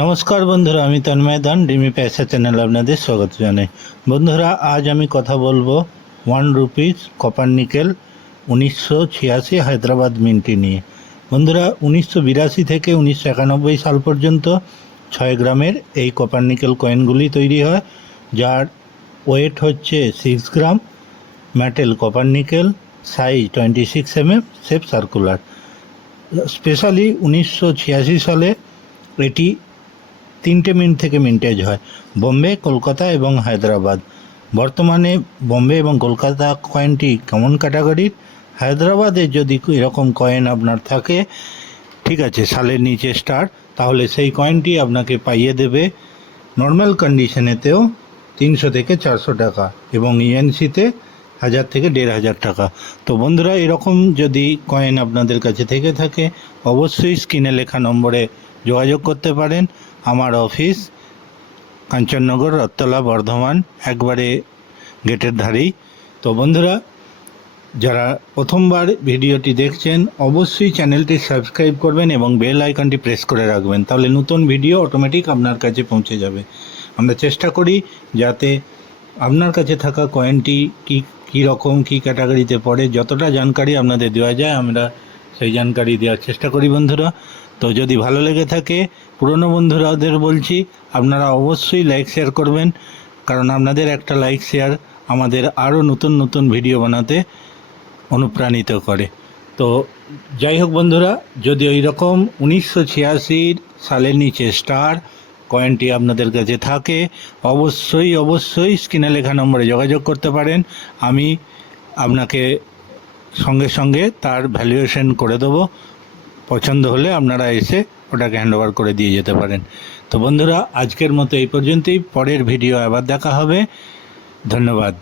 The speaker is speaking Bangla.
नमस्कार बंधुरा আমি তন্ময় দান ডিমি पैसा চ্যানেল আপনাদের স্বাগত জানাই। বন্ধুরা আজ আমি কথা বলবো 1 rupees copper nickel 1986 Hyderabad minty নিয়ে। বন্ধুরা 1982 থেকে 1991 সাল পর্যন্ত 6 গ্রামের এই কপার নিকেল কয়েনগুলি তৈরি হয়, যার ওয়েট হচ্ছে 6 gram, metal copper nickel, size 26 mm, shape circular. Specially 1986 সালে এটি 3টে মিন্ট থেকে মিন্টেজ হয়, বোম্বে, কলকাতা এবং হায়দ্রাবাদ। বর্তমানে বোম্বে এবং কলকাতা কয়েনটি কেমন ক্যাটাগরির, হায়দ্রাবাদে যদি এরকম কয়েন আপনার থাকে, ঠিক আছে, সালের নিচে স্টার, তাহলে সেই কয়েনটি আপনাকে পাইয়ে দেবে নর্মাল কন্ডিশনেতেও 300 থেকে 400 টাকা এবং ইএনসিতে 1000 থেকে 1500 টাকা। তো বন্ধুরা, এরকম যদি কয়েন আপনাদের কাছে থেকে থাকে অবশ্যই স্ক্রিনে লেখা নম্বরে যোগাযোগ করতে পারেন। আমার অফিস কাঞ্চননগর, রথতলা, বর্ধমান, একবারে গেটের ধারেই। তো বন্ধুরা, যারা প্রথমবার ভিডিওটি দেখছেন অবশ্যই চ্যানেলটি সাবস্ক্রাইব করবেন এবং বেল আইকনটি প্রেস করে রাখবেন, তাহলে নতুন ভিডিও অটোমেটিক আপনার কাছে পৌঁছে যাবে। আমরা চেষ্টা করি যাতে আপনার কাছে থাকা কয়েনটি কী রকম, কী ক্যাটাগরিতে পড়ে, যতটা জানকারি আপনাদের দেওয়া যায় আমরা সেই জানকারি দেওয়ার চেষ্টা করি বন্ধুরা। তো যদি ভালো লেগে থাকে, পুরনো বন্ধুরাদের বলছি আপনারা অবশ্যই লাইক শেয়ার করবেন, কারণ আপনাদের একটা লাইক শেয়ার আমাদের আরও নতুন নতুন ভিডিও বানাতে অনুপ্রাণিত করে। তো যাই হোক বন্ধুরা, যদি ওই রকম 1986 সালের নিচে স্টার কয়েনটি আপনাদের কাছে থাকে অবশ্যই স্ক্রিনে লেখা নম্বরে যোগাযোগ করতে পারেন। আমি আপনাকে সঙ্গে সঙ্গে তার ভ্যালুয়েশন করে দেবো। পছন্দ হলে আপনারা এসে ওটাকে হ্যান্ডওভার করে দিয়ে যেতে পারেন। তো বন্ধুরা, আজকের মতো এই পর্যন্তই। পরের ভিডিও আবার দেখা হবে। ধন্যবাদ।